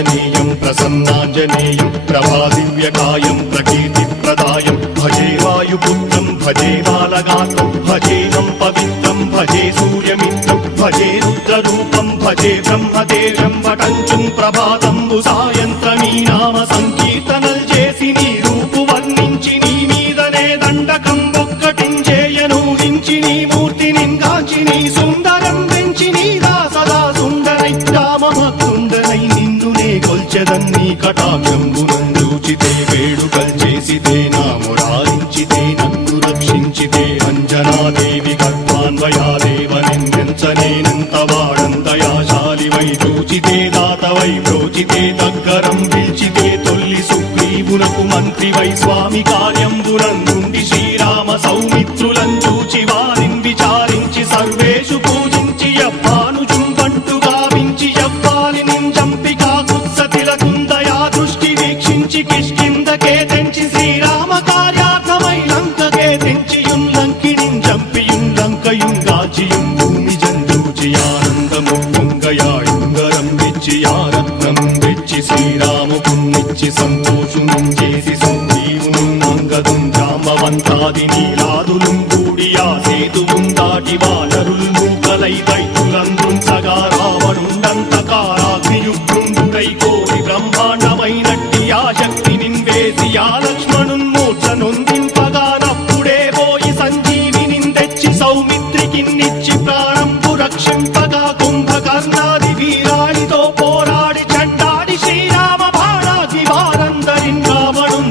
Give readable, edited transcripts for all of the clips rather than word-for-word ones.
ఆంజనేయం ప్రసన్నాంజనేయం ప్రభాదివ్యకాయం ప్రకీర్తిప్రదాయం భజే వాయుపుత్రం భజే బాలగాత్రం భజేహం పవిత్రం భజే సూర్యమిత్రం భజే రుద్రరూపం భజే బ్రహ్మదేవం వటంచుం ప్రభాతంబు సాయంత్రమీ నామ సంకీర్తనల్ చేసి నీ రూపు వర్ణించి నీ మీదనే దండకం ఒక్కటించేయనూహించి నీ మూర్తి నింగాంచి నీ సుందరం పెంచి నీ దాసదా సుందరై రామభక్తుండనై నిన్నునే కొల్చెదన్నీ కటాక్షంబునందూచితే వేడుకల్ చేసితే నా మురారించితే నన్ను రక్షించితే అంజనాదేవి గర్భాన్వయాదేవ నిందించనేనంత వాడంతయాశాలివై చూచితే దాతవై బ్రోచితే దగ్గరం పిలిచితే తొల్లి సుగ్రీవునకు మంత్రివై స్వామి కార్యంబునందుండి శ్రీరామ సౌమిత్రులం చూచి వారిని విచారించి సర్వేషు పూజించి యవ్వాను చుంబంటు గావించి యవ్వాలి నింజంపికా కుత్సతిలకుందయా దృష్టి వీక్షించి కిష్కిందకే తెంచి శ్రీరామ కార్యార్థమై లంకకే తెంచియుం లంకిణిం జంపియుం లంకయుంగాచియుం భూమి జందూచి ఆనందము పొంగయాయుంగరం వెచ్చి ఆరత్నం వెచ్చి శ్రీరాముకున్నిచ్చి సంతోషునం చేసి సుగ్రీవును అంగదుం జాంబవంతాది నీలాదులుం కూడియా సేతువుం దాటి వానరుల్ మూకలై దైత్యులందృంచగా రావణుండంతకారాగ్నియుగ్రుండుడై కోరి బ్రహ్మాండమైనట్టి ఆ శక్తి నిన్వేసి ఆ లక్ష్మణున్మూర్ఛ నొందింపగానప్పుడే పోయి సంజీవిని తెచ్చి సౌమిత్రికిన్నిచ్చి ప్రాణంపు రక్షింపగా కుంభకర్ణాది వీరాడితో పోరాడి చండాడి శ్రీరామ బాణాది వారందరిన్ రావణుం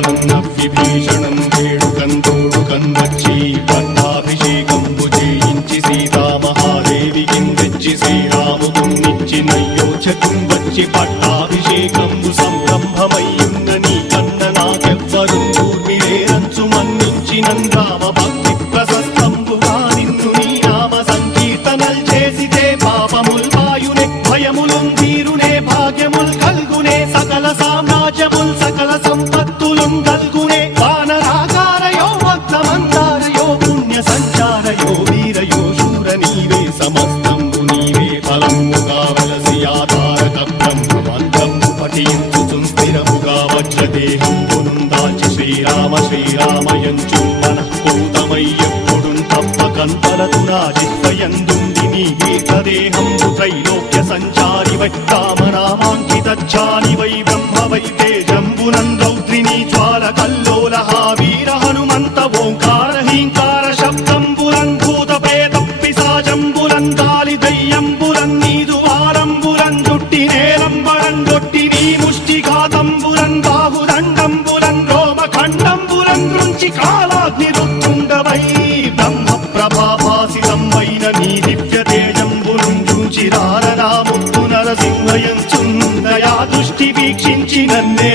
చంపగానంతలోకంబురానందమయ్యుండనవ్వేళనన్నవ్విభీషణం వేడుకందోడుకన్వచ్చి పట్టాభిషేకంబు చేయించి సీతామహాదేవికిన్ తెచ్చి శ్రీరాముకున్నిచ్చి నయ్యోచకుం వచ్చి పట్టాభిషేకంబు సంరంభమయ్యున్న నీ కన్న నాకెవ్వరుం దూర్మిలేరంచు మన్నించినం రామ భక్తి ప్రశస్తంబుగా నిన్ను నీ నామ సంకీర్తనల్ చేసితే పాపముల్ వాయునే భయములుం తీరునే భాగ్యముల్ కల్గునే సకల సామ్రాజ్యముల్ సకల సంపత్తులుం కల్గునే వానరాకారయో భక్తమందారయో పుణ్య సంచారయో వీరయో శూర నీవే సమస్తంబు నీవే ఫలముగా వలసి ఆధారక బ్రహ్మమంత్రము పఠించుచుం స్థిరముగా వజ్రదేహం పునుందాచి శ్రీరామ శ్రీరామయంచు మనఃపూతమై ఎప్పుడుం తప్పకంతలతు నా చిత్తయందుండి నీ దీర్ఘదేహంబు త్రైలోక్య సంచారివై రామనామాంకితచ్చానివై బ్రహ్మవై తేజంబునం రౌద్రిణీ జ్వాల కల్లోలహ వీర హనుమంత ఓంకార హీంకార శబ్దంబురం భూత ప్రేత పిశాచంబురం గాలి దయ్యంబురం నీదు వారంబురం జుట్టి నేలంబరం జొట్టి నీ ముష్టిఘాతంబురం బాహుదండంబురం రోమఖండంబురం గృంచి కాలాగ్ని రుత్తుండవై బ్రహ్మ ప్రభాభాసితమైన నీ దివ్య తేజంబురం చూచి రారనాముత్తు నరసింహయంచుందయా దృష్టి వీక్షించి నన్నే